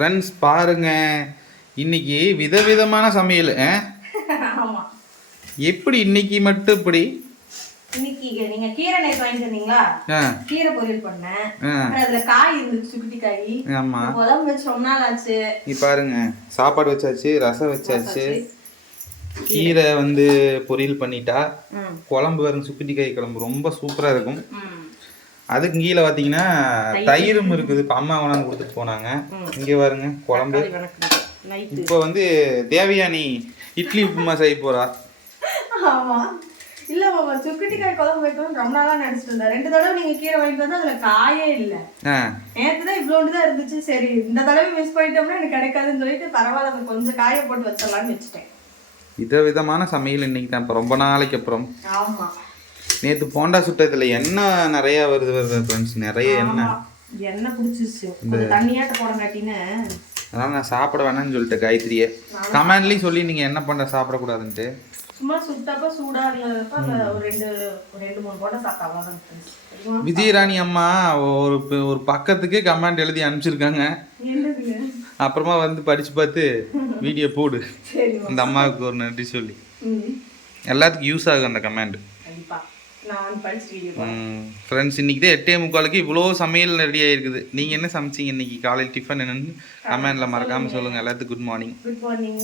Friends பாருங்க. இன்னைக்கு விதவிதமான சமையல் எப்படி இன்னைக்கு மட்டும் இப்படி? இன்னைக்கு நீங்க கீரை கீரை பொரியல் பண்ணேன். அதுல காய் இருந்துச்சு காய். குழம்பு வச்சு ரொம்ப நாள் ஆச்சு. நீ பாருங்க. சாப்பாடு வச்சாச்சு ரசம் வச்சாச்சு. கீரை வந்து பொரியல் பண்ணிட்டா. குழம்பு வரும் சுக்குட்டி காய் குழம்பு ரொம்ப சூப்பராக இருக்கும். அதுக்கு கீழே பார்த்தீங்கன்னா தயிரும் இருக்குது. இப்போ அம்மா கொண்டாந்து கொடுத்துட்டு போனாங்க. இங்கே பாருங்க குழம்பு. இப்போ வந்து தேவயானி இட்லி உப்புமா செய்ய போறா. ஆமா. இல்ல மாமா சுக்குட்டி காய் குழம்பு வைக்கணும்னு ரொம்ப நாளா நினைச்சிட்டு இருந்தேன். ரெண்டு தடவை நீங்க கீரை வாங்கிட்டு வந்தா அதுல காயே இல்ல. ஆ. நேத்து தான் இவ்வளோண்டு தான் இருந்துச்சு. சரி இந்த தடவை மிஸ் பண்ணிட்டோம்னா எனக்கு கிடைக்காதுன்னு சொல்லிட்டு பரவாயில்ல அதை கொஞ்சம் காய போட்டு வச்சிடலாம்னு வச்சுட்டேன். விதவிதமான சமையல் இன்னைக்கு தான் இப்போ ரொம்ப நாளைக்கு அப்புறம். ஆமா. நேற்று போண்டா சுட்டதுல எண்ணெய் நிறைய வருது வருது ஃப்ரெண்ட்ஸ் நிறைய எண்ணெய். எண்ணெய் பிடிச்சிருச்சு. தண்ணியாட்ட போடங்காட்டின்னு அதனால நான் சாப்பிட வேணாம்னு சொல்லிட்டேன் காயத்ரியே. கமெண்ட்லேயும் சொல்லி நீங்கள் என்ன பண்ண சாப்பிடக்கூடாதுன்ட்டு. சும்மா சுட்டப்ப சூடா இருந்தப்ப அந்த ஒரு ரெண்டு ஒரு ரெண்டு மூணு போட்டா சாப்பிட்டா அவ்வளோதான் friends. தெரியுமா? விஜயராணி அம்மா ஒரு ஒரு பக்கத்துக்கு கமெண்ட் எழுதி அனுப்பிச்சிருக்காங்க. அப்புறமா வந்து படித்து பார்த்து வீடியோ போடு. அந்த அம்மாவுக்கு ஒரு நன்றி சொல்லி. எல்லாத்துக்கும் யூஸ் ஆகும் அந்த கமெண்ட். ஃப்ரெண்ட்ஸ் இன்னைக்கு தான் எட்டே முக்காலுக்கு இவ்வளோ சமையல் ரெடி ஆயிருக்குது. நீங்கள் என்ன சமைச்சீங்க இன்னைக்கு? காலையில் டிஃபன் என்னன்னு கமெண்ட்ல மறக்காமல் சொல்லுங்கள் எல்லாத்துக்கும் குட் மார்னிங் குட் மார்னிங்